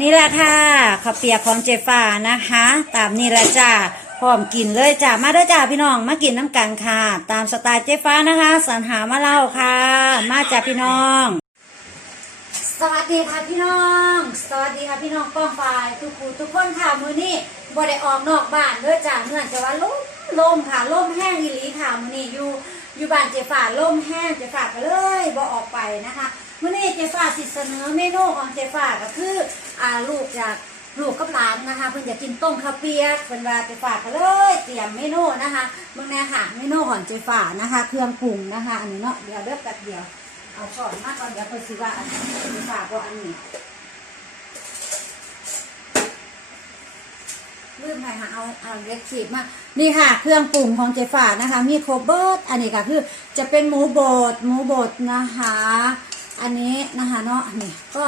นี่แหละค่ะข้าวเปียกของเจฟ้านะคะ ตามนี่แหละจ้าพร้อมกินเลยจ้ามาเด้อจ้าพี่น้องมากินน้ำกันค่ะ ตามสไตล์เจฟ้านะคะสรรหามาเล่าค่ะ มาจ้าพี่น้อง สวัสดีค่ะพี่น้อง สวัสดีค่ะพี่น้องป้องฝ่ายทุกผู้ทุกคนค่ะมือนี้บ่ได้ออกนอกบ้านเด้อจ้าเนื่องจากว่าลมลมค่ะลมแห้งอีหลีค่ะมือนี้อยู่อยู่บ้านเจฟ้าลมแห้งเจฟ้าก็เลยบ่ออกไปนะคะมือนี้เจฟ้าสิเสนอเมนูของเจฟ้าก็คือ อ่าลูกจากลูกกับหลานนะคะเพิ่นอยากกินต้มข้าวเปียกเพิ่นว่าเจฟ้าก็เลยเตรียมเมนูนะคะเมื่อนี้ค่ะเมนูของเจฟ้านะคะ เครื่องปรุงนะคะ อันนี้เนาะเดี๋ยวเด้อแป๊บเดียวเอาก่อนมากก่อนเดี๋ยวเพิ่นสิว่าอันนี้สิฝากว่าอันนี้ลืมไปค่ะเอาเอาเล็กขีดมานี่ค่ะ เครื่องปรุงของเจฝานะคะ มีโคเบิร์ดอันนี้ก็คือจะเป็นหมูบดหมูบดนะคะ อันนี้นะคะเนาะนี่ก็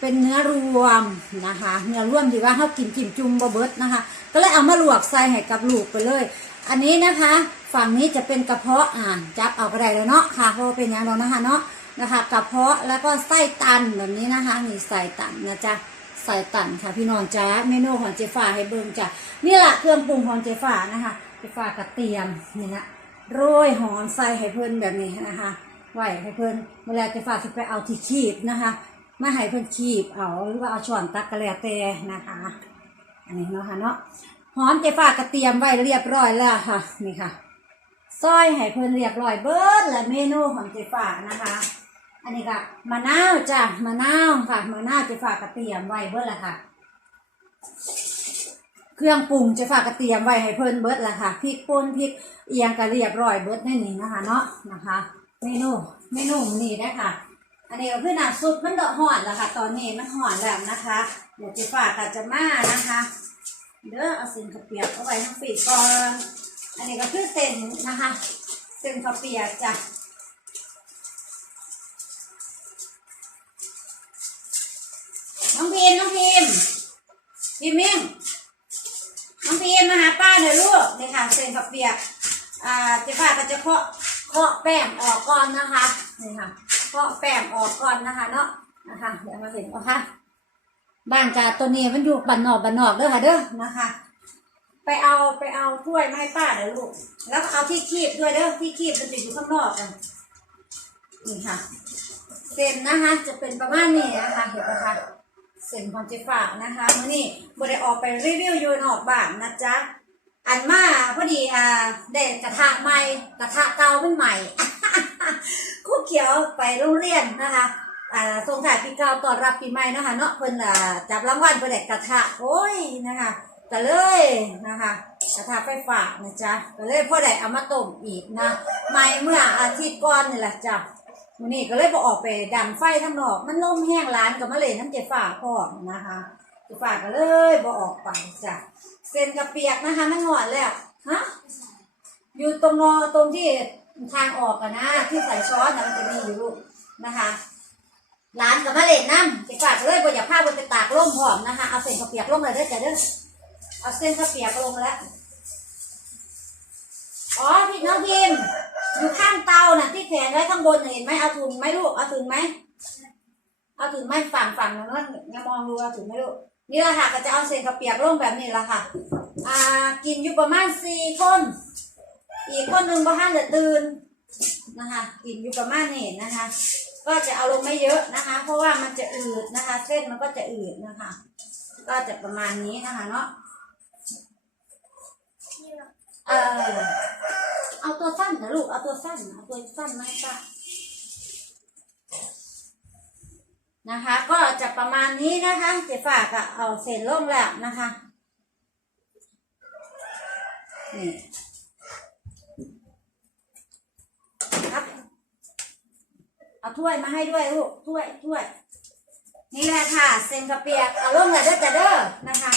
เป็นเนื้อรวมนะคะ เนื้อรวมที่ว่าเขากินจิ้มจุ่มบะเบิดนะคะ ก็เลยเอามาลวกใส่ให้กับลูกไปเลย อันนี้นะคะ ฝั่งนี้จะเป็นกระเพาะอ่าจับเอาก็ได้แล้วเนาะค่ะเพราะเป็นอย่างเรานะคะเนาะนะคะกระเพาะแล้วก็ไส้ตันแบบนี้นะคะนี่ใส่ตันนะจ๊ะใส่ตันค่ะพี่น้องจ้าเมนูของเจฟ้าให้เบิ่งจ้ะนี่แหละเครื่องปรุงของเจฟ้านะคะเจฟ้ากระเทียมนี่นะโรยหอมใส่ให้เพิ่นแบบนี้นะคะไหวให้เพิ่นเวลาเจฟ้าจะไปเอาที่คีบนะคะ มาให้เพิ่นคีบเอาหรือว่าเอาช้อนตักกระแลแต่นะคะ อันนี้เนาะค่ะเนาะหอมเจฟ้ากระเทียมไว้เรียบร้อยแล้วค่ะ นี่ค่ะซอยให้เพิ่นเรียบร้อยเบิดและเมนูของเจฟ้านะคะ อันนี้ก็มะนาวจ้ะมะนาวค่ะมะนาวเจฟ้ากระเทียมไว้เบิร์ดละค่ะ เครื่องปรุงเจฟ้ากระเทียมไว้ให้เพิ่นเบิร์ดละค่ะพริกป่นพริกเอียงก็เรียบร้อยเบิร์ดในนี้นะคะ เนาะนะคะ เมนูเมนูนี้ได้ค่ะ อันนี้ก็คือน้ำซุปมันก็ห่อนแล้วค่ะ ตอนนี้มันห่อนแล้วนะคะเดี๋ยวเจฟ้าก็จะมานะคะ เด้อเอาเส้นข้าวเปียกเอาไว้ทั้งปีกก่อนอันนี้ก็คือเส้นนะคะเส้นข้าวเปียกจ้ะน้องพิมน้องพิมพิมมิ่งน้องพิมมาหาป้าหน่อยลูกนี่ค่ะเส้นข้าวเปียกอ่าเจ๊ป้าก็จะเคาะเคาะแป้งออกก่อนนะคะนี่ค่ะ เคาะแป้งออกก่อนนะคะ เนาะนะคะเดี๋ยวมาเห็นเอาค่ะบ้านจ่าตัวนี้มันอยู่บ้านนอกบ้านนอกเด้อค่ะเด้อนะคะ ไปเอาไปเอาถ้วยมาให้ป้าเดี๋ยวลูก แล้วเอาที่คีบด้วยเด้อที่คีบมันจะอยู่ข้างนอกกันนี่ค่ะเส้นนะคะ จะเป็นประมาณนี้นะคะเห็นไหมคะเส้นของเจฝากนะคะมื่อนี้บ่ได้ออกไปรีวิวอยู่นอกบ้านนะจ๊ะอันมาพอดีอ่าได้กระทะใหม่กระทะเก่าเป็นใหม่ ครู่เขียวไปโรงเรียนนะคะอ่าส่งถ่ายปีเก่าต้อนรับปีใหม่นะคะเนาะเพิ่นอ่าจับรางวัลเพิ่นได้กระทะโอ้ยนะคะก็เลยนะคะกระทะไฟฟ้านะจ๊ะก็เลยพ่อได้เอามาต้มอีกนะใหม่เมื่ออาทิตย์ก่อนนี่แหละจ้ะวันนี้ก็เลยบอออกไปดังไฟทั้งนอก มันลมแห้งร้านกับมะเลยน้ำเจ็ดฝาพร้อนะคะเจ็ดฝาก็เลยบอออกไปจ้ะเส้นกระเปียกนะคะมันหอดแล้วฮะอยู่ตรงนอตรงที่ ทางออกกันนะ ที่ใส่ช้อนนะมันจะมีอยู่ลูกนะคะร้านกับมะเลยน้ำเจ็ดฝาก็เลยบออย่ากพาบนไปตากร่มพร้อมนะคะ เอาเส้นกระเปียกลงเลยเด้อจ้ะเด้อเอาเส้นกระเปียกลงแล้วอ๋อพี่น้องพิมอยู่ข้างเตาน่ะที่แขวนไว้ข้างบนเห็นไหมเอาถุงไหมลูกเอาถุงไหมเอาถุงไหมฝั่งฝั่งนั้นยังมองดูเอาถุงไหมลูกนี่แหละค่ะก็จะเอาเศษกระเปียกลงแบบนี้แหละค่ะ อ่ากินอยู่ประมาณสี่คน อีกคนหนึ่งประมาณเดือตื่นนะคะกินอยู่ประมาณนี้นะคะ ก็จะเอาลงไม่เยอะนะคะ เพราะว่ามันจะอืดนะคะ เส้นมันก็จะอืดนะคะ ก็จะประมาณนี้นะคะเนาะเออเอาตัวสั้นนะลูกเอาตัวสั้นเอาตัวสั้นไหมป้านะคะ ก็จะประมาณนี้นะคะเจ๊ฝากอะเอาเศษล่มแล้วนะคะนี่ครับ เอาถ้วยมาให้ด้วยลูกถ้วยถ้วย นี่แหละค่ะ เซนกระเปียกเอาล่มเลยเด้อจ้ะเด้อนะคะ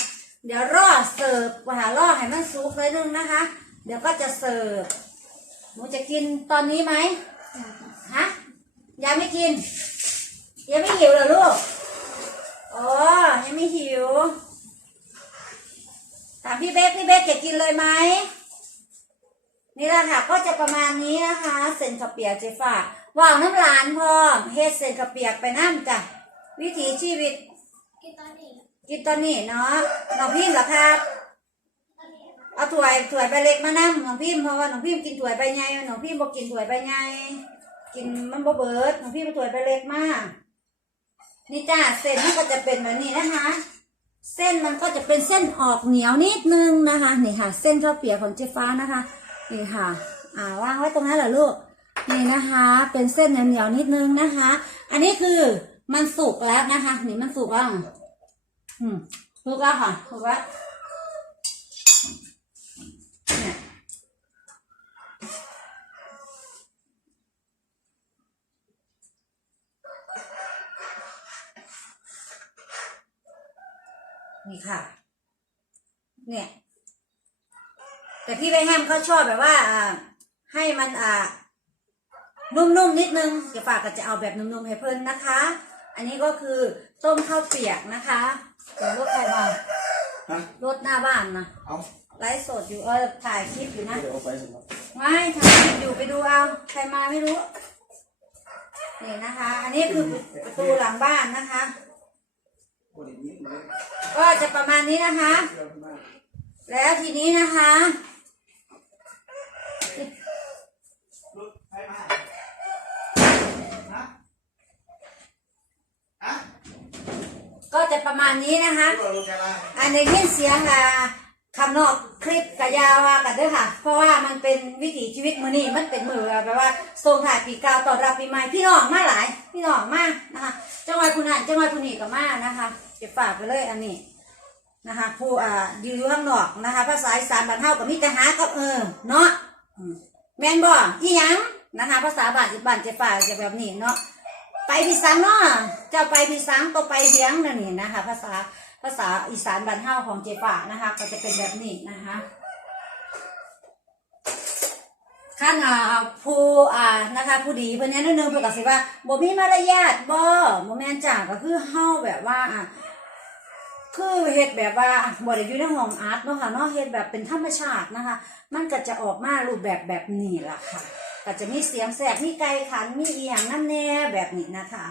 เดี๋ยวรอเสิร์ฟว่าหารอให้มันสุกเลยนึงนะคะ เดี๋ยวก็จะเสิร์ฟหนูจะกินตอนนี้ไหมฮะยังไม่กิน ยังไม่หิวเหรอลูกอ๋อยังไม่หิวถามพี่เบสพี่เบสจะกินเลยไหมนี่แหละค่ะ ก็จะประมาณนี้นะคะเส้นข้าเปียกเจฟ้า ว่าวน้ำหลานพร้อมเฮ็ดเส้นข้าเปียกไปน้ำจ้ะวิถีชีวิต กินตอนนี้กินตอนนี้เนาะน้องพิมพ์เหรอครับเอาถ้วยถ้วยใบเล็กมานั่งน้องพิมพ์เพราะว่าน้องพิมพ์กินถ้วยใบใหญ่น้องพิมพ์บอกกินถ้วยใบใหญ่กินมันบ่เบิดน้องพิมพ์เอาถ้วยใบเล็กมากนี่จ้าเส้นมันก็จะเป็นแบบนี้นะคะ เส้นมันก็จะเป็นเส้นออกเหนียวนิดนึงนะคะนี่ค่ะ เส้นข้าวเปียกของเจ๊ฟ้านะคะนี่ค่ะ อ่าวางไว้ตรงนั้นเหรอลูก นี่นะคะ เป็นเส้นเหนียวๆนิดนึงนะคะ อันนี้คือมันสุกแล้วนะคะ นี่มันสุกแล้วอืมสุกแล้วค่ะสุกแล้วนี่ค่ะ เนี่ย แต่พี่ไบแฮมเขาชอบแบบว่าอ่าให้มันอ่า นุ่มๆนิดนึงเดี๋ยวฝากก็จะเอาแบบนุ่มๆให้เพิ่นนะคะ อันนี้ก็คือต้มข้าวเปียกนะคะเดี๋ยวรถใครมาฮะรถหน้าบ้านนะเอาไลฟ์สดอยู่เออถ่ายคลิปอยู่นะเดี๋ยวเอาไปสิครับไม่ถ่ายคลิปอยู่ไปดูเอาใครมาไม่รู้นี่นะคะ อันนี้คือประตูหลังบ้านนะคะโอ้ยนิดนึงก็จะประมาณนี้นะคะเยอะมากแล้วทีนี้นะคะ รถใครมาฮะฮะ ก็ จะประมาณนี้นะคะอันนี้ยินเสียงอ่าคำนอกคลิปกะยาวากันเด้วยค่ะ เพราะว่ามันเป็นวิถีชีวิตมือนี่มันเป็นมือแบบว่าทรงถ่ายปีเก่าต้อนรับปีใหม่พี่น้องมาหลาย พี่น้องมากนะคะจังหวัดพุนันจังหวัดพุนีก็มานะคะเก็บฝากไปเลยอันนี้นะคะ ผู้อ่าอยู่ข้างนอกนะคะ ภาษาอีสานบ้านเฮากับมิตรหากับเออเนาะแมนบ่อีหยังนะคะ ภาษาบ้านบ้านเจ็บฝากจะแบบนี้เนาะ ไปพิสังเนาะเจ้าไปพิสังก็ไปเสียงนั่นนี่นะคะ ภาษาภาษาอีสานบ้านเฮาของเจป่านะคะ ก็จะเป็นแบบนี้นะคะขั้นอ่าผู้อ่านะคะผู้ดีเพิ่นแนะนำเพิ่นก็สิว่าบ่มีมารยาทบ่บ่แม่นจ้าก็คือเฮาแบบว่าอะคือเฮ็ดแบบว่าบ่ได้อยู่ในห้องอาร์ตเนาะค่ะเนาะเฮ็ดแบบเป็นธรรมชาตินะคะ มันก็จะออกมารูปแบบแบบนี้ล่ะค่ะ ก็จะมีเสียงแสกมีไก่ขันมีเอียงนั่นแน่แบบนี้นะคะ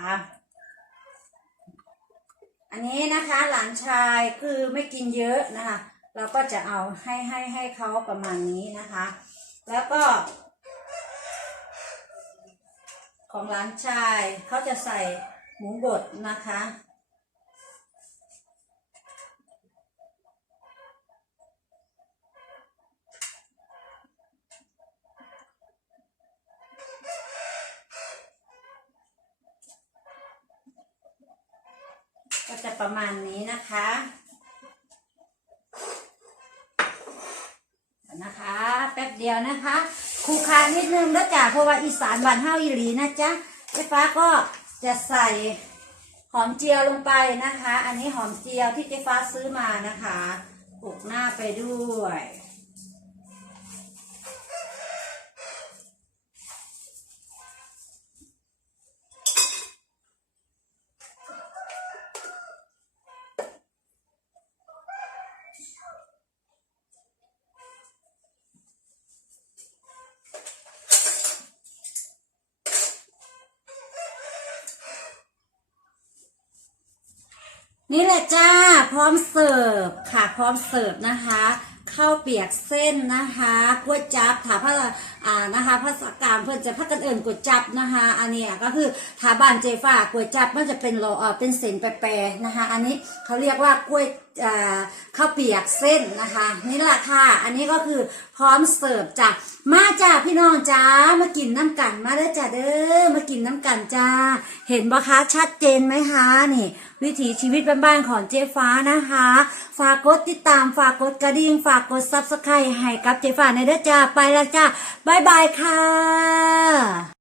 อันนี้นะคะหลานชายคือไม่กินเยอะนะคะ เราก็จะเอาให้ให้ให้เขาประมาณนี้นะคะ แล้วก็ ของหลานชายเขาจะใส่หมูบดนะคะ ก็จะประมาณนี้นะคะนะคะ แป๊บเดียวนะคะคูคานิดนึงแล้วจ้ะเพราะว่าอีสานบ้านเฮาอีหลีนะจ๊ะไฟฟ้าก็จะใส่หอมเจียวลงไปนะคะ อันนี้หอมเจียวที่เจ๊ฟ้าซื้อมานะคะปลูกหน้าไปด้วย นี่แหละจ้าพร้อมเสิร์ฟค่ะพร้อมเสิร์ฟนะคะข้าวเปียกเส้นนะคะก๋วยจับถาภาษาอ่านะคะภาษากลางเพื่อนจะพักกันเอิ่นก๋วยจับนะคะ อันนี้ก็คือถาบานเจฟ้าก๋วยจับมันจะเป็นโลเอ่อเป็นเส้นแปรๆนะคะ อันนี้เขาเรียกว่ากล้วยอ่าข้าวเปียกเส้นนะคะ นี่แหละค่ะ อันนี้ก็คือพร้อมเสิร์ฟจ้ะมาจ้า พี่น้องจ้ามากินน้ำกันมาแล้วจ้าเด้อมากินน้ำกันจ้า เห็นบ่คะชัดเจนไหมคะนี่ วิถีชีวิตบ้านๆของเจ๊ฟ้านะคะ ฝากกดติดตามฝากกดกระดิ่งฝากกดซับสไครต์ให้กับเจ๊ฟ้าในเด้อจ้าไปแล้วจ้าบายบายค่ะ